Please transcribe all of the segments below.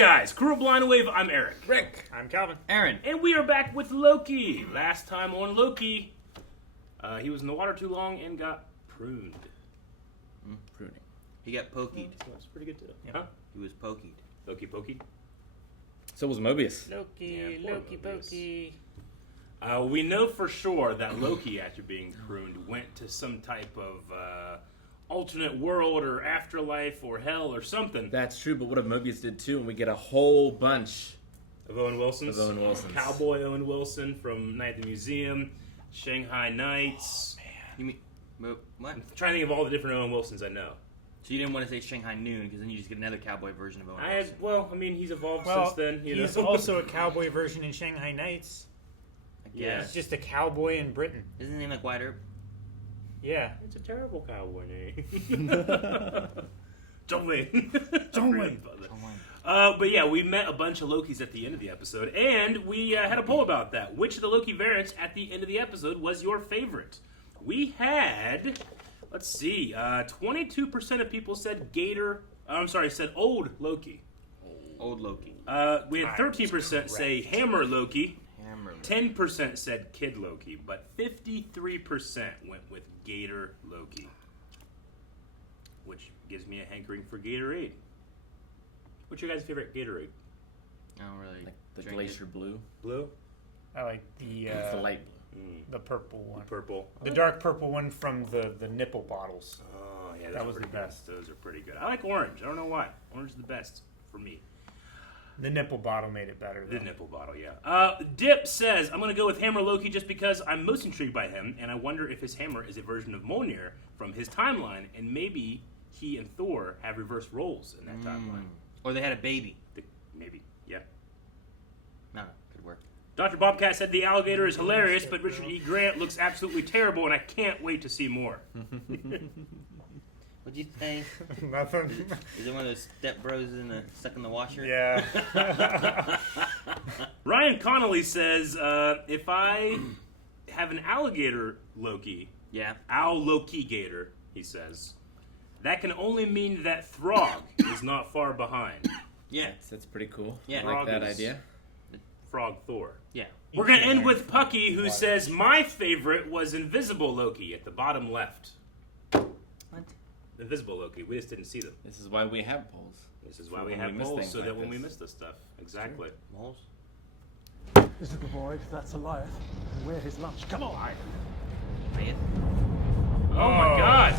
guys, Crew of Blind Wave, I'm Eric. Rick. I'm Calvin. Aaron. And we are back with Loki. Last time on Loki, he was in the water too long and got pruned. Pruning. He got pokied. So that's pretty good too. Yep. Huh? He was pokied. Loki pokey. So was Mobius. Loki, Yeah, poor Loki, Mobius. Pokey. We know for sure that Loki, after being pruned, went to some type of alternate world or afterlife or hell or something. That's true, but what if Mobius did too, and we get a whole bunch Of Owen Wilson's. of Owen Wilsons? Cowboy Owen Wilson from Night at the Museum, Shanghai Nights. You mean what? I'm trying to think of all the different Owen Wilsons I know. So you didn't want to say Shanghai Noon because then you just get another cowboy version of Owen I Wilson. mean, he's evolved Well, since then. You he's know? also a cowboy version in Shanghai Nights. I Yeah. guess. He's just a cowboy in Britain. Isn't his name like White Herb? Yeah. It's a terrible cowboy name. Don't wait. Don't wait. But yeah, we met a bunch of Lokis at the end of the episode, and we had a poll about that. Which of the Loki variants at the end of the episode was your favorite? We had, let's see, 22% of people said said old Loki. Old Loki. We had 13% say Hammer Loki. Hammer. 10% said Kid Loki, but 53% went with Gator Loki, which gives me a hankering for Gatorade. What's your guys' favorite Gatorade? I don't really Like the drink Glacier Blue. Blue? I like the It's the light blue. the purple one. Purple? The dark purple one from the nipple bottles. Oh, yeah, That was pretty the best. good. Those are pretty good. I like orange. I don't know why. Orange is the best for me. The nipple bottle made it better, though. The nipple bottle, yeah. Dip says, I'm going to go with Hammer Loki just because I'm most intrigued by him, and I wonder if his hammer is a version of Mjolnir from his timeline, and maybe he and Thor have reversed roles in that timeline. Or they had a baby. Maybe, yeah. No, could work. Dr. Bobcat said the alligator is hilarious, but Richard E. Grant looks absolutely terrible, and I can't wait to see more. What'd you say? Nothing. Is it one of those step bros stuck in the washer? Yeah. Ryan Connolly says, if I have an alligator Loki, Yeah. Owl Loki Gator, he says, that can only mean that Throg is not far behind. Yeah. That's pretty cool. Yeah. I like that Frog is- idea. Frog Thor. Yeah. We're going to end with Pucky, who says, my favorite was Invisible Loki at the bottom left. What? Invisible Loki. We just didn't see them. This is why we have polls. This is why For we when have we miss polls, things so like that when we this. miss this stuff. Exactly. Moles? This little boy, that's Alioth, and we're his lunch. Come on! Man. Oh my god!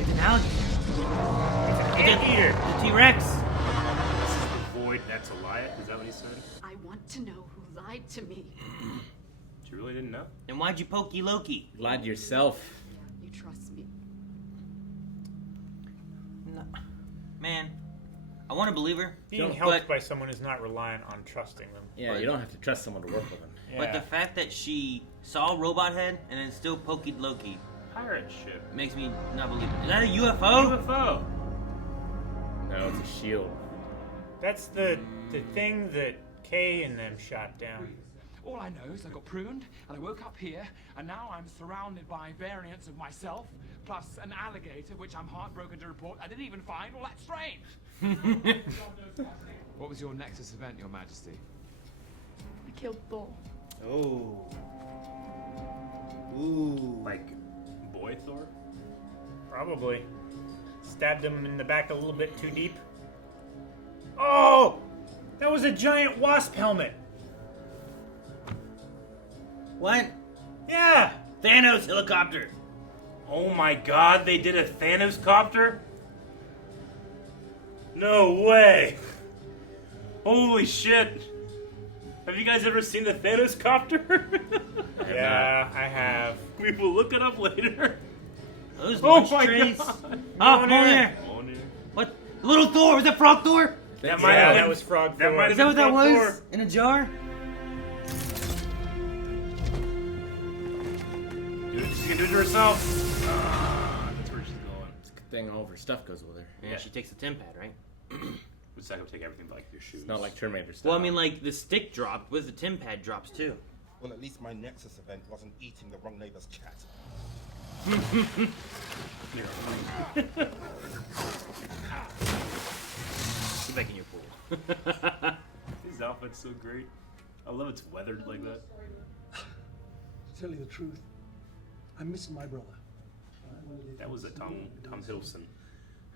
It's an alligator. It's an anteater! The T-Rex. This is the void. That's Alioth. Is that what he said? I want to know who lied to me. You really didn't know? Then why'd you pokey Loki? You lied to yourself. You trust me. No. Man, I want to believe her. Being but- helped by someone is not reliant on trusting them. Yeah, But- you don't have to trust someone to work with them. Yeah. But the fact that she saw Robot Head and then still poked Loki Pirate ship. makes me not believe it. Is that a UFO? UFO. No, it's a shield. That's the thing that Kay and them shot down. All I know is I got pruned, and I woke up here, and now I'm surrounded by variants of myself, plus an alligator, which I'm heartbroken to report I didn't even find all that strange. What was your Nexus event, Your Majesty? I killed Thor. Oh. Ooh. Like, boy Thor? Probably. Stabbed him in the back a little bit too deep. Oh! That was a giant wasp helmet. What? Yeah! Thanos helicopter. Oh my god, they did a Thanos copter? No way! Holy shit! Have you guys ever seen the Thanos copter? Yeah, I have. We will look it up later. Those Oh lunch my trays. god! Oh, Mjolnir. What? Little Thor? Was that Frog Thor? That Yeah, might have that been- was Frog that Thor. might have Is that what that Frog was? Thor. In a jar? She can do it to herself. That's where she's going. It's a good thing all of her stuff goes with her. Yeah, she takes the Tim pad, right? It's not gonna take everything but like your shoes. It's not like Terminator stuff. Well, I mean, like, the stick dropped, with the Tim pad drops, too. Well, at least my Nexus event wasn't eating the wrong neighbor's cat. Get back in your pool. His outfit's so great. I love it's weathered like that. To tell you the truth, I'm missing my brother. That was a Tom Hiddleston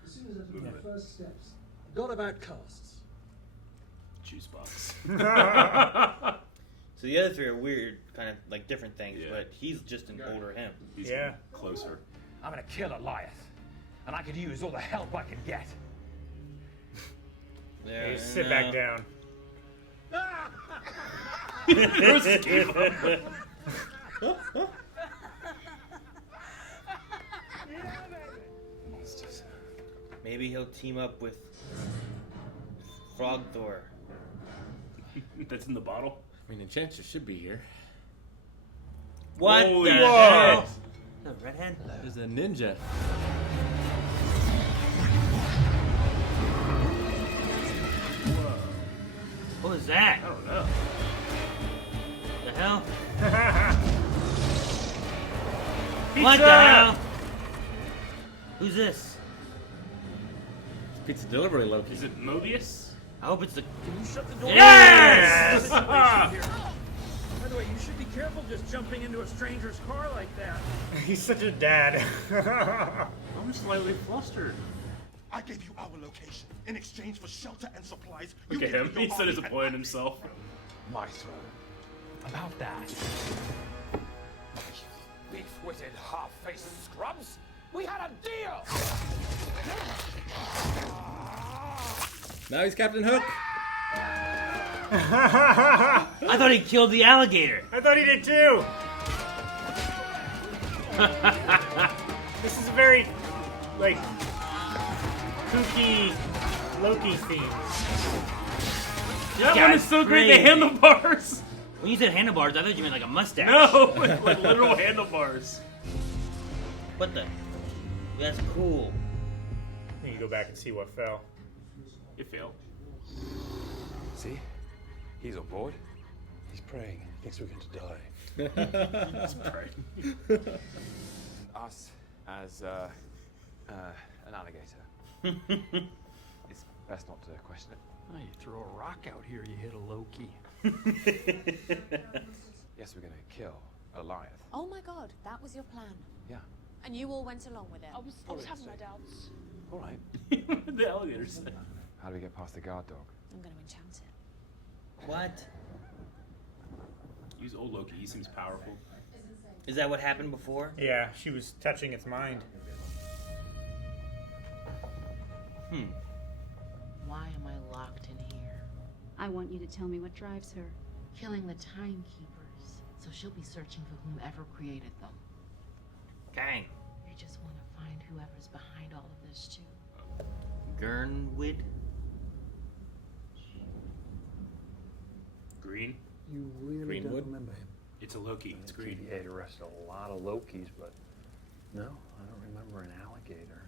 As soon as I took my movement. first steps, I got about casts. Juice box. So the other three are weird, kind of like different things, Yeah. but he's just an older him. He's Yeah. closer. I'm gonna kill Alioth, and I could use all the help I can get. There, You sit back down. Throws his cape up. Maybe he'll team up with Frog Thor. That's in the bottle. I mean, Enchantress should be here. What Holy the shit. heck? The redhead? There's a ninja. What was that? I don't know. The hell? Pizza! What the hell? Who's this? It's pizza delivery, Loki. Is it Mobius? I hope it's the. Can you shut the door? Yes! By the way, you should be careful just jumping into a stranger's car like that. He's such a dad. I'm slightly flustered. I gave you our location in exchange for shelter and supplies. Look You at gave him. me your He's so army disappointed in and himself. My throne. About that. Beef-witted, half-faced scrubs. We had a deal. Now he's Captain Hook. I thought he killed the alligator. I thought he did too. This is a very, like, kooky Loki theme. That Guy's one is so great. The crazy. handlebars. When you said handlebars, I thought you meant like a mustache. No, like literal handlebars. What the? That's cool. You can go back and see what fell. You failed. See? He's on board. He's praying. Thinks we're going to die. That's right. Us as an alligator. It's best not to question it. Oh, you throw a rock out here, you hit a Loki. Yes, we're gonna kill Alioth. Oh my god, that was your plan. Yeah. And you all went along with it. I was having my doubts. All right. The alligators. How do we get past the guard dog? I'm going to enchant it. What? Use old Loki. He seems powerful. Is that what happened before? Yeah, she was touching its mind. Why am I locked in here? I want you to tell me what drives her. Killing the timekeepers. So she'll be searching for whomever created them. Dang. I just want to find whoever's behind all of this too. Gernwid? Green. You really Greenwood? don't remember him. It's a Loki. It's green. TVA arrested a lot of Lokis, but no, I don't remember an alligator.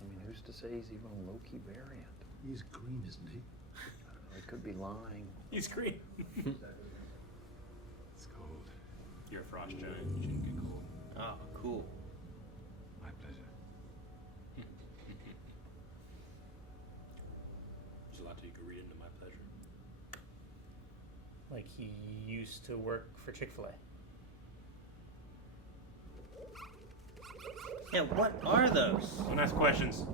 I mean, who's to say he's even a Loki variant? He's green, isn't he? I don't know, he could be lying. He's green. It's cold. You're a frost giant. You shouldn't get cold. Oh, cool. My pleasure. There's a lot you could read into my pleasure. Like he used to work for Chick-fil-A. Yeah, what are those? Don't ask questions.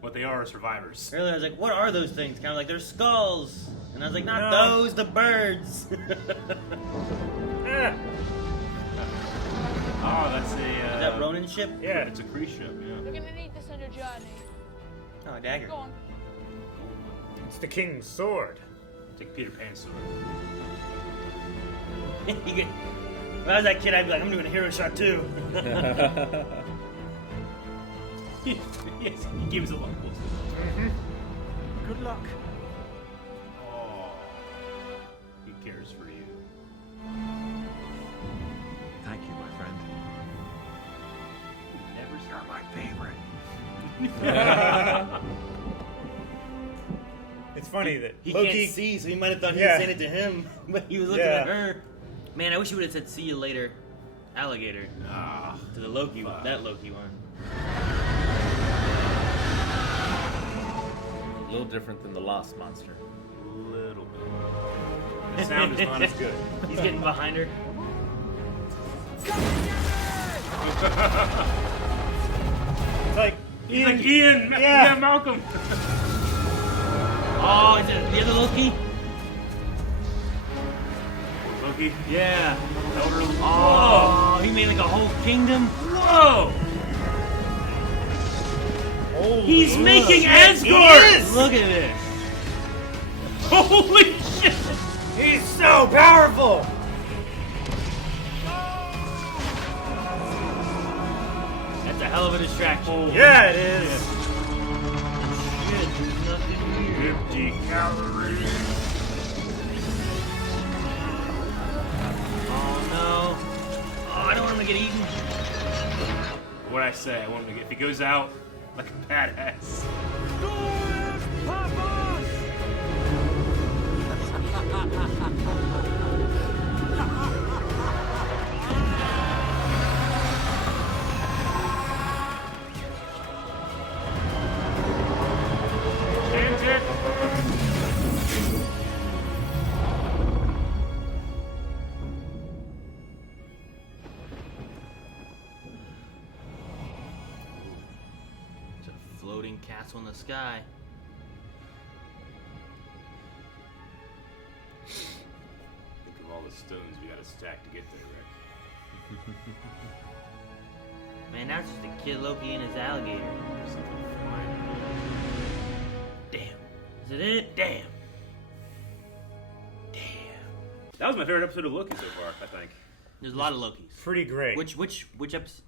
What they are survivors. Earlier I was like, what are those things? Kind of like, they're skulls. And I was like, not No. those, the birds. Ah, Oh, that's a. Is that Ronin ship? yeah. It's a cruise ship. Yeah. You're gonna need this on your journey. Oh, a dagger. Go on. It's the king's sword. Take Peter Pan's sword. You get, when I was that kid, I'd be like, I'm doing a hero shot too. Yes, he gives a lot. Good luck. Oh, he cares for you. Thank you, my friend. Never You're my favorite. It's funny that He Loki. can't see, so he might have thought he Yeah. was saying it to him, but he was looking Yeah. at her. Man, I wish he would have said, see you later, alligator. Ah, To the Loki one, that Loki one. A little different than the Lost Monster. A little bit. The sound is not as good. He's getting behind her. It's like He's like Ian. Yeah. Malcolm. Oh, is it the other Loki? Loki. Yeah. Elder. Oh, he made like a whole kingdom. Whoa! holy He's making shit, Asgard! he is! Look at this. Holy shit! He's so powerful! That's a hell of a distraction. Yeah, it is. Shit, there's nothing here. 50 calories. Oh no. Oh, I don't want him to get eaten. What'd I say? I want him to get. If he goes out like a badass. It's a floating castle in the sky. Think of all the stones we gotta stack to get there, Rick. Man, that's just a kid Loki and his alligator. Something flying. Damn. Is it it? Damn. Damn. That was my favorite episode of Loki so far, I think. There's a lot of Lokis. Pretty great. Which episode?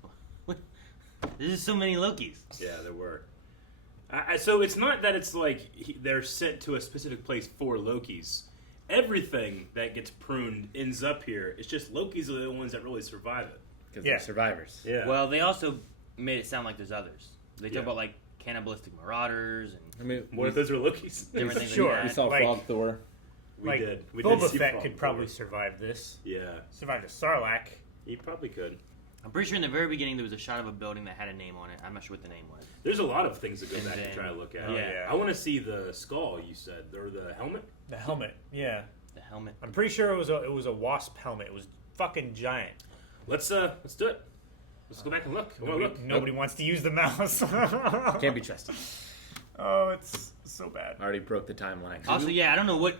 There's just so many Lokis. Yeah, there were. So it's not that it's like they're sent to a specific place for Lokis. Everything that gets pruned ends up here. It's just Lokis are the ones that really survive it. Because they're survivors. Yeah. Well, they also made it sound like there's others. They talk Yeah. about like cannibalistic marauders and I mean, What if those are Lokis? different things Sure. like we that. saw Like- Frog Thor. We like, did. We Boba did see Fett Frog could Thor. probably survive this. Yeah. Survive the Sarlacc. He probably could. I'm pretty sure in the very beginning there was a shot of a building that had a name on it. I'm not sure what the name was. There's a lot of things to go And back and then- try to look at. Oh, yeah. I want to see the skull you said, or the helmet. The helmet, yeah. The helmet. I'm pretty sure it was a wasp helmet. It was fucking giant. Let's do it. Let's go back and look. I wanna look. Nobody wants to use the mouse. Can't be trusted. Oh, it's so bad. Already broke the timeline. Also, yeah, I don't know what.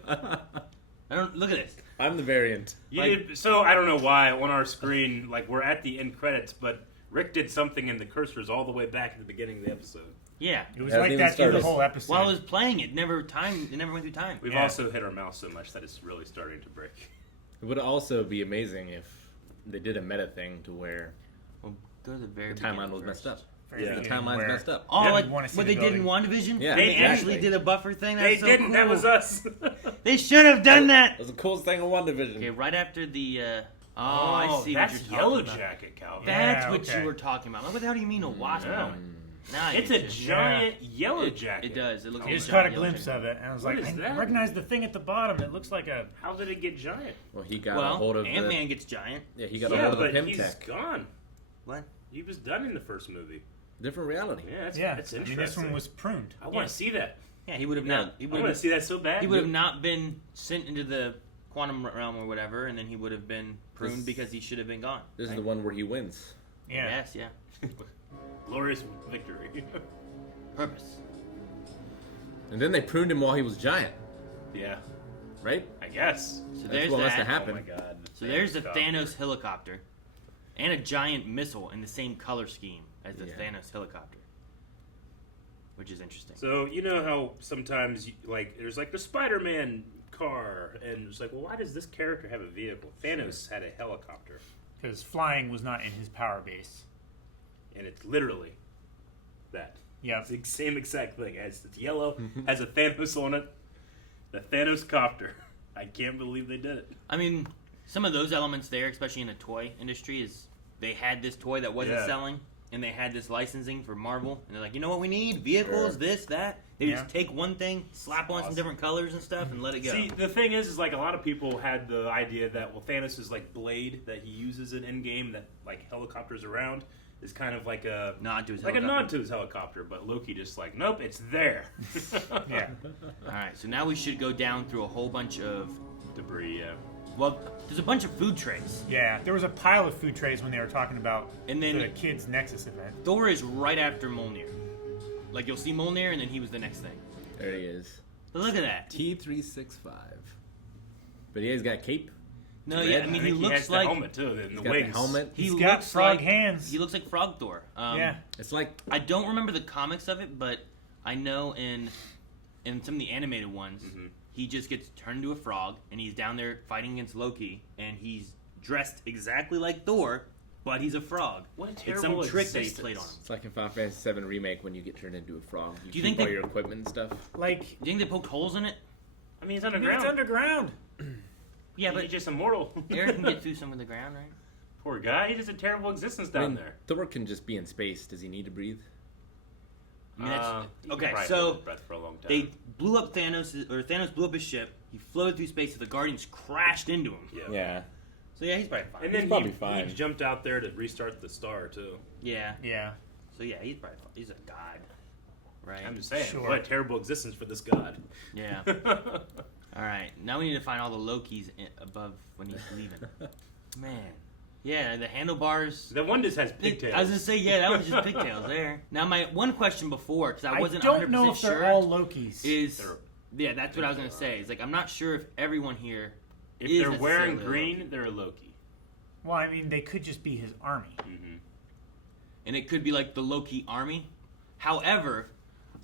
I don't look at this. I'm the variant. You Like- did, so I don't know why on our screen, like we're at the end credits, but Rick did something in the cursors all the way back at the beginning of the episode. Yeah. It was Hasn't like even that through the started. whole episode. While I was playing it, never went through time. We've Yeah. also hit our mouse so much that it's really starting to break. It would also be amazing if they did a meta thing to where Well, go to the very the timeline beginning was first. messed up. Very Yeah. The beginning timeline's where- messed up. Oh, Yeah, like you wanna see what the they did in building. WandaVision? Yeah, They exactly. actually did a buffer thing. They That's so didn't. That cool. was us. They should have done that. That was the coolest thing in WandaVision. Okay, right after the. I see That's what you're Yellow talking about. Jacket, Calvin. That's Yeah, what okay. you were talking about. Like, what the hell do you mean a wasp Yeah. helmet? Nah, It's you a just- giant yellow jacket. It does. It looks I like just a caught a giant yellow glimpse jacket. of it, and I was What like, is I that? recognize the thing at the bottom. It looks like a. How did it get giant? Well, he got a Well, hold of Ant-Man the. gets giant. Yeah, he got a Yeah, hold of but the he's Pimtech. gone. What? He was done in the first movie. Different reality. Yeah, that's Yeah, that's I interesting. mean, this one was pruned. I want to see that. Yeah, he would have Yeah. not. He I would want to have. see that so bad. He would have not been sent into the quantum realm or whatever, and then he would have been pruned This- because he should have been gone. This is right? the one where he wins. Yeah. Yes, yeah. Glorious victory. Purpose. And then they pruned him while he was giant, Yeah, right? I guess. So That's there's what must that. have Oh my happened. god. So there's the Stop. Thanos helicopter, and a giant missile in the same color scheme as the Yeah. Thanos helicopter, which is interesting. So you know how sometimes like there's like the Spider-Man car, and it's like, well, why does this character have a vehicle? Thanos had a helicopter, Because flying was not in his power base. and it's literally that. Yeah. It's the same exact thing. It's yellow, has a Thanos on it. The Thanos copter. I can't believe they did it. I mean, some of those elements there, especially in the toy industry, is they had this toy that wasn't Yeah. selling, and they had this licensing for Marvel, and they're like, you know what we need? Vehicles, Sure. this, that. They Yeah. just take one thing, slap on some different colors and stuff, and let it go. See, the thing is like a lot of people had the idea that, well, Thanos is like Blade that he uses in Endgame that like helicopters around. is kind of like a Nod to his like a helicopter. nod to his helicopter, but Loki just like, nope, it's there. Yeah. All right, so now we should go down through a whole bunch of. Debris. Yeah. Well, there's a bunch of food trays. Yeah, there was a pile of food trays when they were talking about And then- the kids' Nexus event. Thor is right after Mjolnir. Like you'll see Mjolnir, and then he was the next thing. There he is. But look at that. T365. But yeah, he's got a cape. No, Red. yeah, I mean I he think looks has like the helmet too, and He's the got wings. the helmet. he He's got looks frog like hands. He looks like Frog Thor. Yeah. It's like I don't remember the comics of it, but I know in some of the animated ones, he just gets turned into a frog, and he's down there fighting against Loki, and he's dressed exactly like Thor, but he's a frog. What a It's terrible some trick that he existence. played on him. it's like in Final Fantasy VII Remake when you get turned into a frog. Do you keep think all they- your equipment and stuff? Like, Do you think they poked holes in it? I mean, it's I mean, underground. it's underground. Yeah, He's but just immortal. Eric can get through some of the ground, right? Poor guy. He just a terrible existence I down mean, there. Thor can just be in space. Does he need to breathe? I mean, that's, You can okay, probably so hold his breath for a long time. they blew up Thanos blew up his ship. He floated through space, and the Guardians crashed into him. Yeah. So yeah, he's probably fine. And then probably he fine. jumped out there to restart the star too. Yeah. Yeah. So yeah, he's probably fine. He's a god, right? I'm just saying, Sure. what a terrible existence for this god. Yeah. All right, now we need to find all the Lokis above when he's leaving. Man. Yeah, the handlebars. The one just has pigtails. I was gonna say, yeah, that was just pigtails there. Now, my one question before, because I wasn't don't 100% know if sure, they're all Lokis. is They're- yeah, that's what I was gonna say. It's like I'm not sure if everyone here If is they're wearing necessarily a green, Loki. they're a Loki. Well, I mean, they could just be his army. And it could be like the Loki army. However,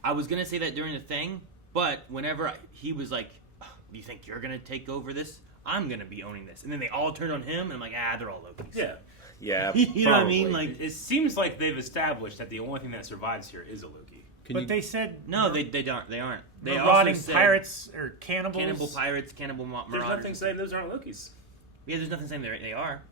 I was gonna say that during the thing, but whenever he was like, "Oh, "Do you think you're gonna take over this? I'm gonna be owning this," and then they all turned on him, and I'm like, they're all Lokis. Yeah. Yeah. You know what I mean? probably. Like, It seems like they've established that the only thing that survives here is a Loki. Can But you, they said no, they don't. They aren't. They marauding also said pirates or cannibals. cannibal pirates, cannibal marauders. There's nothing saying those aren't Lokis. Yeah, there's nothing saying they are.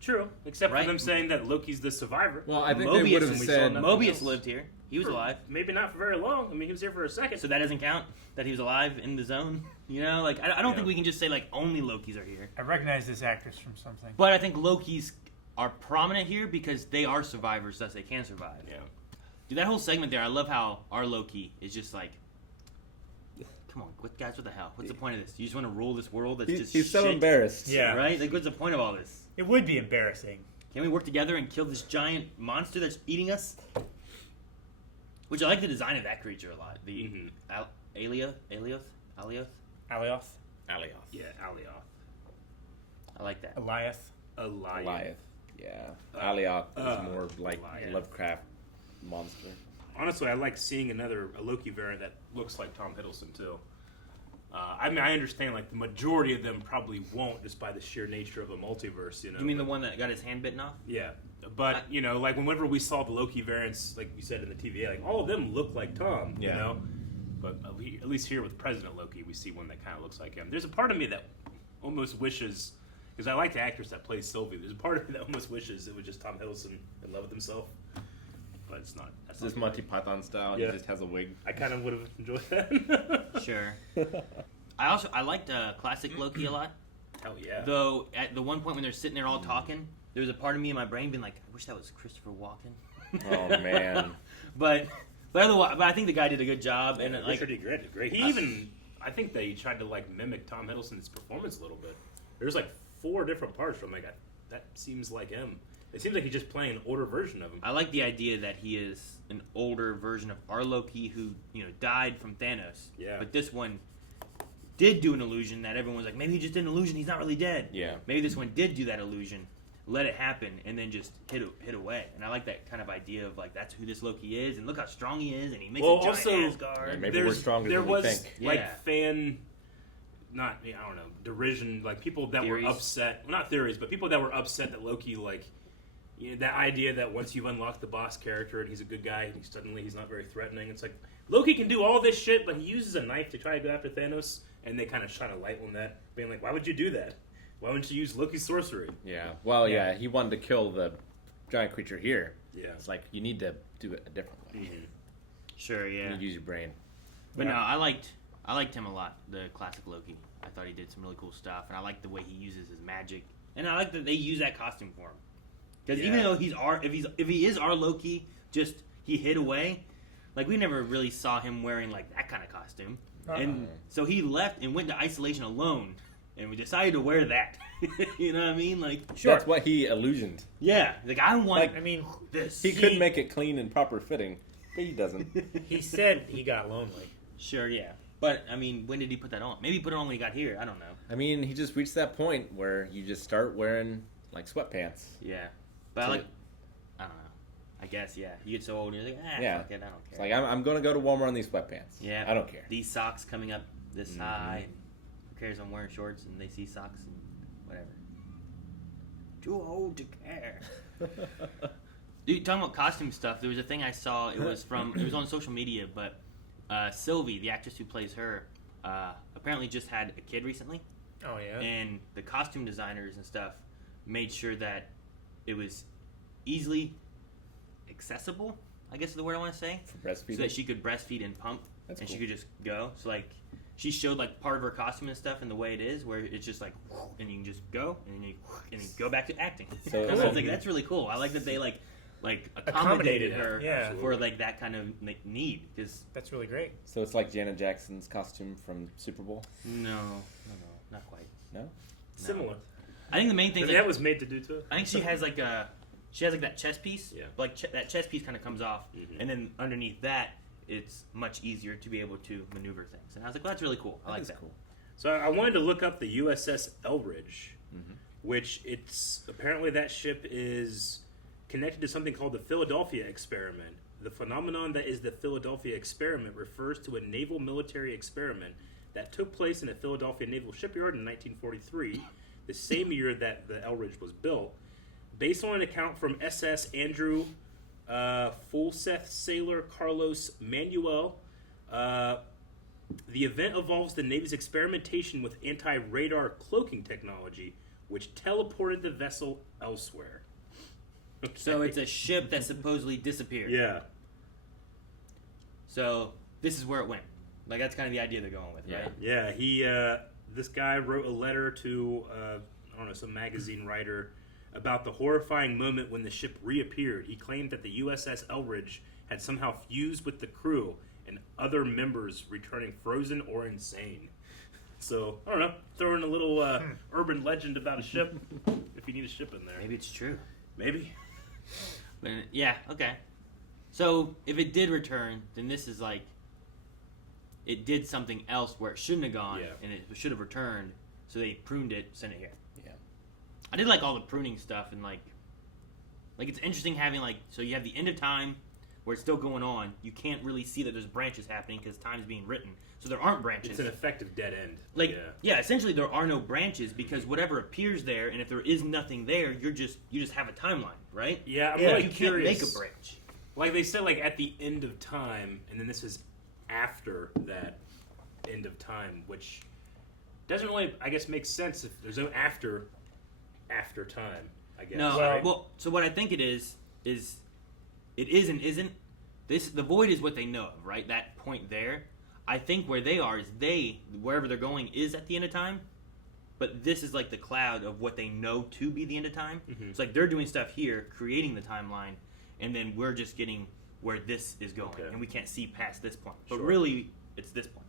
True, except Right. for them saying that Loki's the survivor. well, I think Mobius they would have and we said saw nothing. Mobius else. lived here. He was alive. Maybe not for very long. I mean, he was here for a second. So that doesn't count that he was alive in the zone. You know, like I don't Yeah. think we can just say like only Lokis are here. I recognize this actress from something. But I think Lokis are prominent here because they are survivors, thus they can survive. Yeah. Dude, that whole segment there, I love how our Loki is just like, come on, guys, what the hell? What's the point of this? You just want to rule this world that's just he's so shit? embarrassed. Yeah. Right? Like, what's the point of all this? It would be embarrassing. Can we work together and kill this giant monster that's eating us? Which I like the design of that creature a lot. The Alioth? Alioth? Alioth. Yeah, Alioth. I like that. Eliath? Goliath. Yeah. Alioth is more like Goliath. Lovecraft monster. Honestly, I like seeing a Loki variant that looks like Tom Hiddleston too. I mean, I understand like the majority of them probably won't, just by the sheer nature of the multiverse. You know. You mean the but- one that got his hand bitten off? Yeah, but you know, like whenever we saw the Loki variants, like you said in the TVA, like all of them look like Tom. You Yeah. know, but at least here with President Loki, we see one that kind of looks like him. There's a part of me that almost wishes, because I like the actress that plays Sylvie. There's a part of me that almost wishes it was just Tom Hiddleston in love with himself, but it's not. That's It's this not Monty Python style. Yeah. He just has a wig. I kind of would have enjoyed that. Sure. I liked classic Loki a lot. Hell yeah. Though at the one point when they're sitting there all talking, there was a part of me in my brain being like, I wish that was Christopher Walken. Oh man. but otherwise, but I think the guy did a good job, and like Richard E. Grant did great. He even, I think they tried to like mimic Tom Hiddleston's performance a little bit. There's like 4 different parts from like that seems like him. It seems like he's just playing an older version of him. I like the idea that he is an older version of our Loki who died from Thanos. Yeah. But this one did do an illusion that everyone was like, maybe he just did an illusion. He's not really dead. Yeah. Maybe this one did do that illusion, let it happen, and then just hit away. And I like that kind of idea of like that's who this Loki is, and look how strong he is, and he makes a giant also, Asgard. Yeah, maybe we're stronger there than we was think. like Yeah. fan, not I don't know, derision, like people that Theories. were upset. Well, not theories, but people that were upset that Loki that idea that once you've unlocked the boss character and he's a good guy, suddenly he's not very threatening. It's like Loki can do all this shit, but he uses a knife to try to go after Thanos, and they kind of shine a light on that, being like, why would you do that? Why wouldn't you use Loki's sorcery? Yeah. Well, yeah. He wanted to kill the giant creature here. Yeah. It's like you need to do it a different way. Sure, You yeah. need to use your brain. But no, I liked him a lot. The classic Loki. I thought he did some really cool stuff, and I liked the way he uses his magic, and I like that they use that costume for him. Because even though if he is our Loki, just he hid away. Like we never really saw him wearing like that kind of costume, and so he left and went to isolation alone, and we decided to wear that. You know what I mean? Like That's what he illusioned. Yeah, like I want. I mean, this. He could make it clean and proper fitting, but he doesn't. He said he got lonely. Sure, yeah. But, I mean, when did he put that on? Maybe he put it on when he got here. I don't know. I mean, he just reached that point where you just start wearing, like, sweatpants. Yeah. But I don't know. I guess, yeah. You get so old and you're like, fuck it, I don't care. It's like, I'm going to go to Walmart in these sweatpants. Yeah. I don't care. These socks coming up this high. And who cares I'm wearing shorts and they see socks and whatever. Too old to care. Dude, talking about costume stuff, there was a thing I saw. It was on social media, but Sylvie, the actress who plays her, apparently just had a kid recently. Oh, yeah? And the costume designers and stuff made sure that it was easily accessible, I guess is the word I want to say. For breastfeeding? So that she could breastfeed and pump. That's and cool. she could just go. So, like, she showed, like, part of her costume and stuff and the way it is, where it's just, like, and you can just go, and then you go back to acting. So I was like, that's really cool. I like that they, like accommodated her for like that kind of need, because that's really great. So it's like Janet Jackson's costume from Super Bowl? No, not quite. No? Similar. I think the main thing Maybe that was made to do too. I think she has like that chest piece. Yeah. Like that chest piece kind of comes off, and then underneath that, it's much easier to be able to maneuver things. And I was like, well, that's really cool. I like that. Cool. So I wanted to look up the USS Elridge, which it's apparently that ship is connected to something called the Philadelphia Experiment. The phenomenon that is the Philadelphia Experiment refers to a naval military experiment that took place in a Philadelphia naval shipyard in 1943, the same year that the Elridge was built. Based on an account from SS Andrew Fulseth sailor Carlos Manuel, the event involves the Navy's experimentation with anti-radar cloaking technology, which teleported the vessel elsewhere. Okay. So it's a ship that supposedly disappeared. Yeah. So this is where it went. Like that's kind of the idea they're going with, right? Yeah. He, this guy wrote a letter to, I don't know, some magazine writer about the horrifying moment when the ship reappeared. He claimed that the USS Elridge had somehow fused with the crew and other members returning frozen or insane. So, I don't know, throw in a little urban legend about a ship if you need a ship in there. Maybe it's true. Maybe. But, yeah, okay. So, if it did return, then this is like, it did something else where it shouldn't have gone, and it should have returned, so they pruned it, sent it here. Yeah. I did like all the pruning stuff, and like it's interesting having like, so you have the end of time, where it's still going on, you can't really see that there's branches happening because time's being written. So there aren't branches. It's an effective dead end. Like, yeah, essentially there are no branches because whatever appears there, and if there is nothing there, you just have a timeline, right? Yeah, I'm really you curious. Can't make a branch. Like they said, like at the end of time, and then this is after that end of time, which doesn't really, I guess, make sense if there's no after time, I guess. No, right? well, so what I think it is it is and isn't. The void is what they know of, right? That point there. I think where they are is wherever they're going is at the end of time, but this is like the cloud of what they know to be the end of time. Mm-hmm. It's like they're doing stuff here, creating the timeline, and then we're just getting where this is going, and we can't see past this point. But really, it's this point.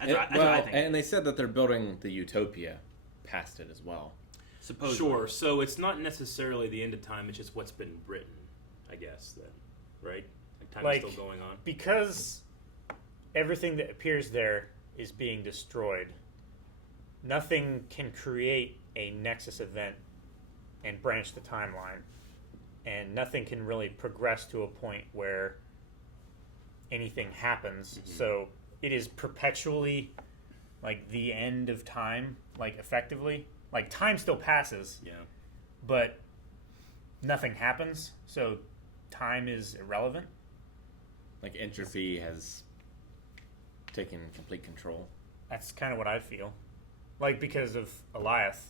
That's what I think. And they said that they're building the utopia past it as well. Supposedly. Sure, so it's not necessarily the end of time, it's just what's been written, I guess, then, right? Like time is still going on. Because everything that appears there is being destroyed, nothing can create a Nexus event and branch the timeline. And nothing can really progress to a point where anything happens. Mm-hmm. So it is perpetually like the end of time, like effectively. Like time still passes, but nothing happens. So time is irrelevant. Like entropy has taken complete control. That's kind of what I feel. Like because of Alioth,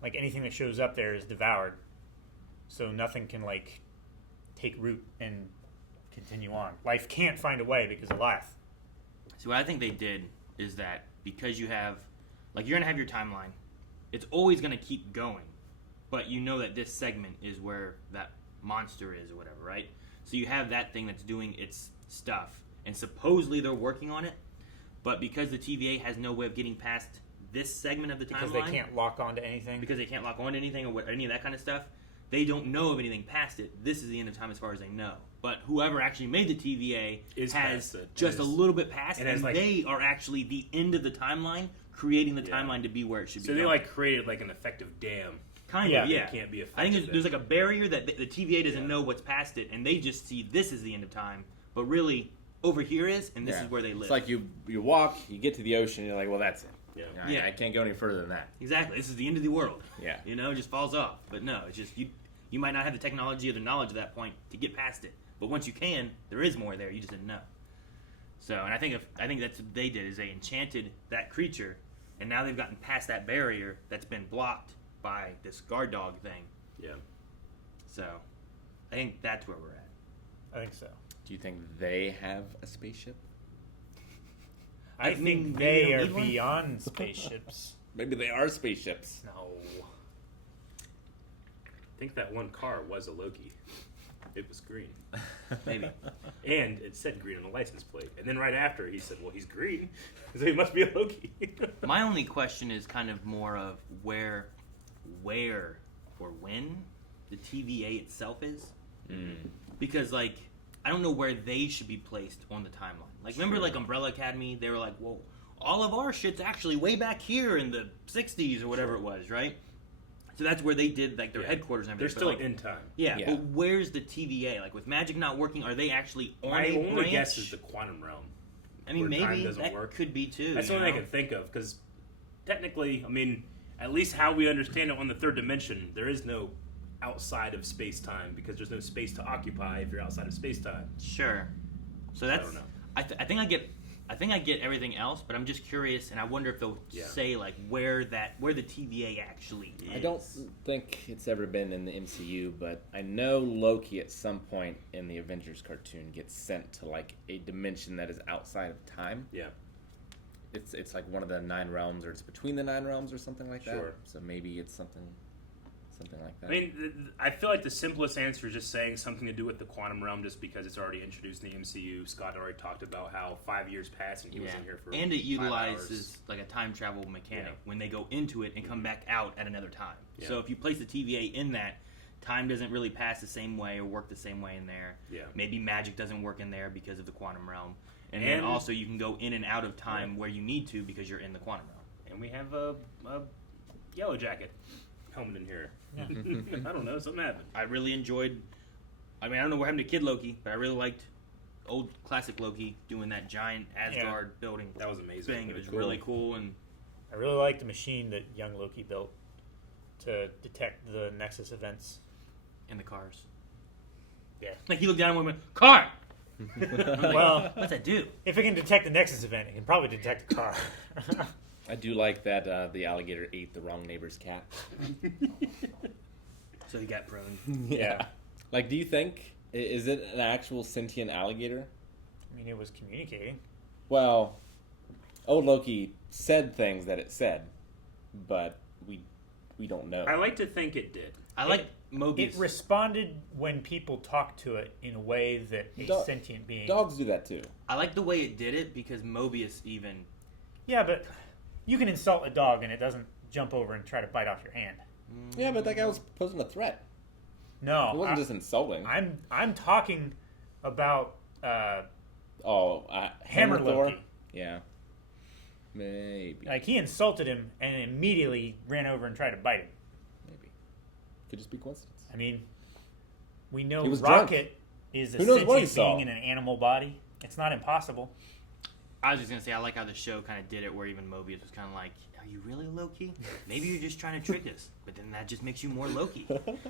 like anything that shows up there is devoured. So nothing can like take root and continue on. Life can't find a way because of Alioth. So what I think they did is that because you have, like, you're gonna have your timeline, it's always gonna keep going, but you know that this segment is where that monster is or whatever, right? So you have that thing that's doing its stuff, and supposedly they're working on it, but because the TVA has no way of getting past this segment of the timeline, Because they can't lock onto anything. because they can't lock on to anything or any of that kind of stuff, they don't know of anything past it. This is the end of time as far as they know. But whoever actually made the TVA has just a little bit past it, and they are actually the end of the timeline, creating the timeline to be where it should be. So they like created like an effective dam. Kind of, yeah. It can't be effective. I think there's like a barrier that the TVA doesn't know what's past it, and they just see this is the end of time. But really, over here is, and this is where they live. It's like you walk, you get to the ocean, and you're like, well, that's it. Yeah. I can't go any further than that. Exactly. This is the end of the world. Yeah. You know, it just falls off. But no, it's just you might not have the technology or the knowledge at that point to get past it. But once you can, there is more there. You just didn't know. So, and I think that's what they did is they enchanted that creature, and now they've gotten past that barrier that's been blocked by this guard dog thing. Yeah. So, I think that's where we're at. I think so. Do you think they have a spaceship? I think they are beyond spaceships. Maybe they are spaceships. No. I think that one car was a Loki. It was green. Maybe. And it said green on the license plate. And then right after, he said, well, he's green, so he must be a Loki. My only question is kind of more of where or when the TVA itself is. Because, like, I don't know where they should be placed on the timeline. Like, remember, like, Umbrella Academy? They were like, well, all of our shit's actually way back here in the 60s or whatever it was, right? So that's where they did, like, their headquarters and everything. They're but, still like, in time. Yeah, but where's the TVA? Like, with magic not working, are they actually on My a only branch? guess is the quantum realm. I mean, where time maybe doesn't that work. could be, too. That's the only thing I can think of, because technically, I mean, at least how we understand it on the third dimension, there is no outside of space-time, because there's no space to occupy if you're outside of space-time. Sure. So that's. I don't know. I think I get everything else, but I'm just curious, and I wonder if they'll say like where the TVA actually is. I don't think it's ever been in the MCU, but I know Loki at some point in the Avengers cartoon gets sent to like a dimension that is outside of time. Yeah. It's like one of the 9 realms, or it's between the 9 realms, or something like that. Sure. So maybe it's something like that. I mean, I feel like the simplest answer is just saying something to do with the quantum realm, just because it's already introduced in the MCU. Scott already talked about how 5 years passed and he was in here for and it 5 utilizes hours. like a time travel mechanic when they go into it and come back out at another time. Yeah. So if you place the TVA in that, time doesn't really pass the same way or work the same way in there. Yeah. Maybe magic doesn't work in there because of the quantum realm. And then also you can go in and out of time where you need to because you're in the quantum realm. And we have a Yellow Jacket helmet in here. Yeah. I don't know, something happened. I really enjoyed. I mean, I don't know what happened to Kid Loki, but I really liked old classic Loki doing that giant Asgard building. That was amazing. Thing. It was really cool, and I really liked the machine that young Loki built to detect the Nexus events. in the cars. Yeah. Like he looked down and went, "Car." Well, what's that do? If it can detect the Nexus event, it can probably detect a car. I do like that the alligator ate the wrong neighbor's cat. So he got pruned. Yeah. Like, do you think, is it an actual sentient alligator? I mean, it was communicating. Well, old Loki said things that it said, but we don't know. I like to think it did. I like Mobius. It responded when people talked to it in a way that a sentient being... Dogs do that too. I like the way it did it because Mobius even... Yeah, but you can insult a dog and it doesn't jump over and try to bite off your hand. Yeah, but that guy was posing a threat. No. It wasn't just insulting. I'm talking about... Hammer Thor? Loki. Yeah. Maybe. Like, he insulted him and immediately ran over and tried to bite him. Maybe. Could just be coincidence. I mean, we know He was Rocket is a Who knows what he sentient saw? being in an animal body. It's not impossible. I was just going to say, I like how the show kind of did it where even Mobius was kind of like, are you really Loki? Maybe you're just trying to trick us, but then that just makes you more Loki.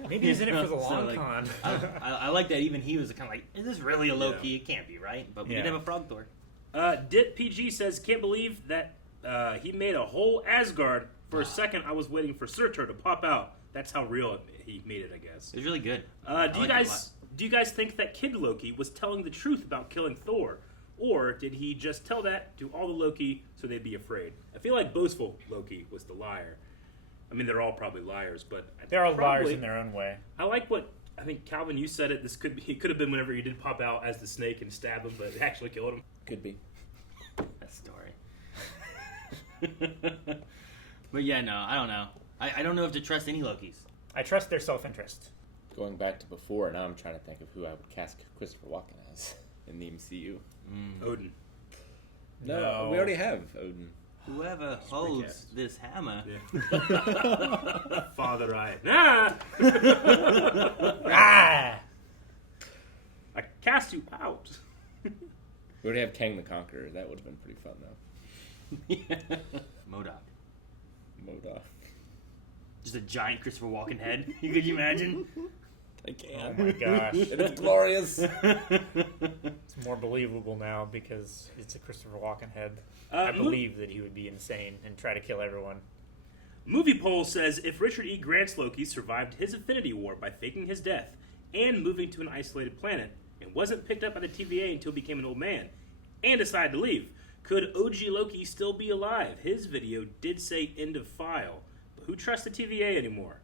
Maybe he's in it for the long like, con. I like that even he was kind of like, is this really a Loki? Yeah. It can't be, right? But we Yeah. did have a Frog Thor. Dit PG says, can't believe that he made a whole Asgard. For a second, I was waiting for Surtur to pop out. That's how real he made it, I guess. It was really good. Do you guys think that Kid Loki was telling the truth about killing Thor? Or did he just tell that to all the Loki so they'd be afraid? I feel like boastful Loki was the liar. I mean, they're all probably liars, but They're all liars probably- in their own way. I like what I think, Calvin. You said it. This could be. It could have been whenever you did pop out as the snake and stab him, but it actually killed him. Could be. That story. But yeah, no, I don't know. I don't know if to trust any Lokis. I trust their self-interest. Going back to before, now I'm trying to think of who I would cast Christopher Walken as in the MCU. Odin. No, we already have Odin. Whoever holds this hammer. Yeah. Father Eye. Ah! Ah! I cast you out. We already have Kang the Conqueror. That would have been pretty fun, though. MODOK. MODOK. Just a giant Christopher Walken head. Could you imagine? I can. Oh my gosh. It is glorious. It's more believable now because it's a Christopher Walken head. I believe that he would be insane and try to kill everyone. Movie Poll says if Richard E. Grant's Loki survived his Infinity War by faking his death and moving to an isolated planet and wasn't picked up by the TVA until he became an old man and decided to leave, could OG Loki still be alive? His video did say end of file, but who trusts the TVA anymore?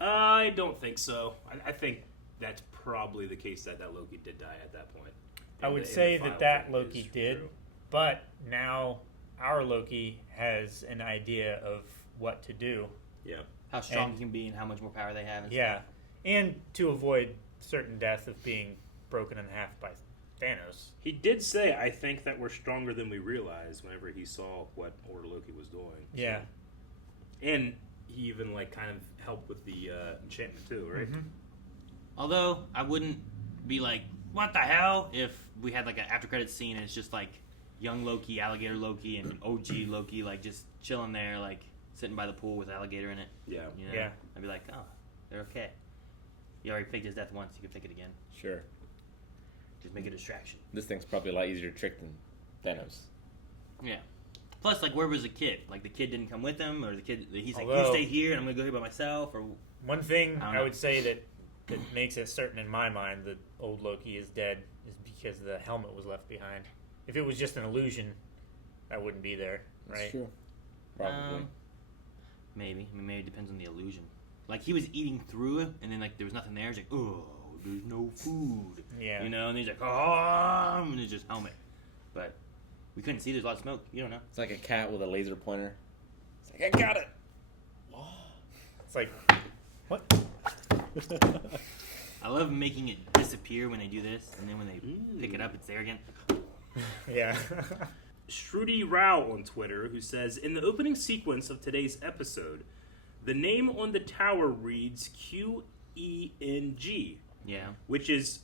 I don't think so. I think that's probably the case that Loki did die at that point. I And would the say end of that file that thing Loki is did, true. but now our Loki has an idea of what to do. Yeah. How strong And- he can be and how much more power they have. And Yeah, stuff. and to avoid certain death of being broken in half by Thanos. He did say, I think that we're stronger than we realized whenever he saw what Order Loki was doing. Yeah. And he even, like, kind of helped with the enchantment, too, right? Mhm. Although, I wouldn't be like, what the hell, if we had like an after credits scene and it's just like young Loki, alligator Loki, and OG Loki, like just chilling there, like sitting by the pool with alligator in it. Yeah. You know? Yeah. I'd be like, oh, they're okay. He already faked his death once, he could fake it again. Sure. Just make a distraction. This thing's probably a lot easier to trick than Thanos. Yeah. Plus, like, where was the kid? Like, the kid didn't come with him, or the kid, he's like, Although- you stay here, and I'm gonna go here by myself, or One thing I don't I know. would say that makes it certain in my mind that old Loki is dead is because the helmet was left behind. If it was just an illusion, that wouldn't be there, right? That's true. Probably. Maybe. I mean, maybe it depends on the illusion. Like, he was eating through it, and then, like, there was nothing there. He's like, oh, there's no food. Yeah. You know, and he's like, oh, and it's just helmet. But we couldn't see. There's a lot of smoke. You don't know. It's like a cat with a laser pointer. It's like, I got it. It's like, what? I love making it disappear when they do this, and then when they pick it up, it's there again. Yeah. Shruti Rao on Twitter, who says, in the opening sequence of today's episode, the name on the tower reads QENG, Yeah. which is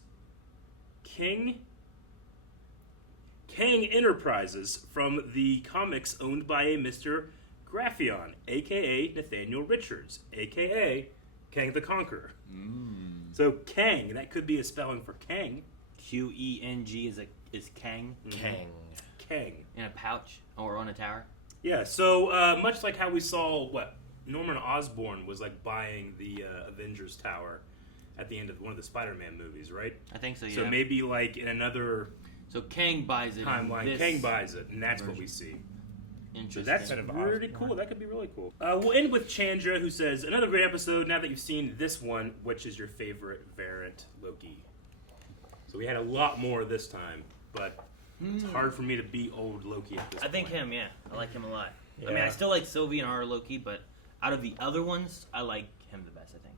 Kang Enterprises from the comics owned by a Mr. Graphion, a.k.a. Nathaniel Richards, a.k.a. Kang the Conqueror. So Kang, that could be a spelling for Kang. QENG is Kang. Kang. Kang. In a pouch or on a tower. Yeah, so much like how we saw, Norman Osborn was like buying the Avengers Tower at the end of one of the Spider-Man movies, right? I think so, yeah. So maybe like in another So Kang buys it in timeline, this Kang buys it, and that's what version. we see. So Interesting. that's Instead of really Osborn. cool. That could be really cool. We'll end with Chandra, who says, another great episode. Now that you've seen this one, which is your favorite variant Loki? So we had a lot more this time, but it's hard for me to beat old Loki at this I think point. him, yeah. I like him a lot. I mean, Yeah. I still like Sylvie and our Loki, but out of the other ones, I like him the best, I think.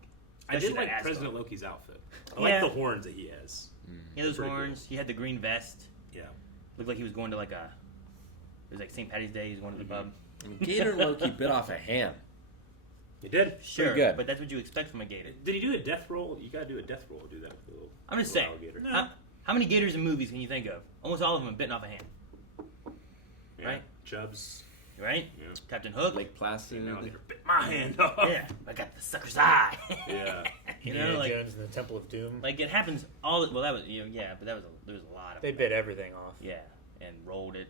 I did Especially like that President Asgard. Loki's outfit. I Yeah. like the horns that he has. He had those Pretty cool. horns. He had the green vest. Yeah. Looked like he was going to like it was like St. Patty's Day. He was going to the pub. Gator Loki bit off a hand. He did. Sure, good. but that's what you expect from a gator. Did he do a death roll? You gotta do a death roll to do that with the little, I'm just little saying. alligator. How many gators in movies can you think of? Almost all of them have bitten off a hand, Yeah. right? Chubbs. right? Yeah. Captain Hook. Lake Placid. Now they bit my hand off. Yeah, I got the sucker's eye. Yeah. You know, Indiana like Jones and the Temple of Doom. like it happens all. Well, that was yeah, but there was a lot of They them. bit everything off. Yeah, and rolled it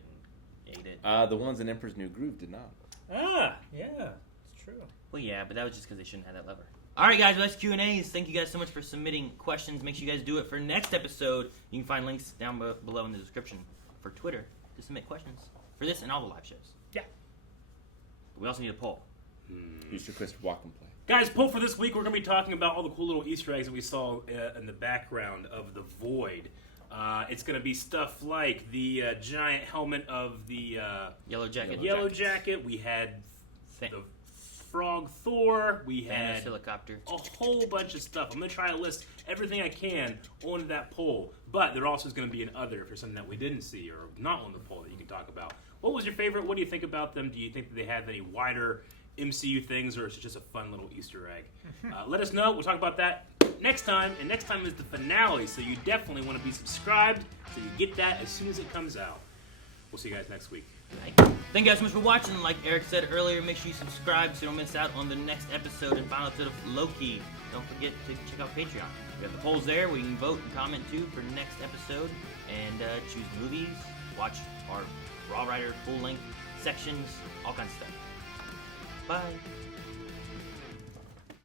and ate it. The ones in Emperor's New Groove did not. Ah, yeah, it's true. Well, yeah, but that was just because they shouldn't have that lever. All right, guys, well, that's Q&As. Thank you guys so much for submitting questions. Make sure you guys do it for next episode. You can find links down below in the description for Twitter to submit questions for this and all the live shows. Yeah. But we also need a poll. Use your Christopher Walken play. Guys, poll for this week, we're going to be talking about all the cool little Easter eggs that we saw in the background of the Void. It's going to be stuff like the giant helmet of the Yellow Jacket. Yellow Jacket. We had the Frog Thor. We had Thanos helicopter. a whole bunch of stuff. I'm going to try to list everything I can on that poll. But there also is going to be an other for something that we didn't see or not on the poll that you can talk about. What was your favorite? What do you think about them? Do you think that they have any wider MCU things, or is it just a fun little Easter egg? Let us know. We'll talk about that next time. And next time is the finale, so you definitely want to be subscribed so you get that as soon as it comes out. We'll see you guys next week. Thank you guys so much for watching. Like Eric said earlier, make sure you subscribe so you don't miss out on the next episode and final episode of Loki. Don't forget to check out Patreon. We have the polls there where you can vote and comment too for next episode and choose movies, watch our Raw Rider full length sections, all kinds of stuff. Bye.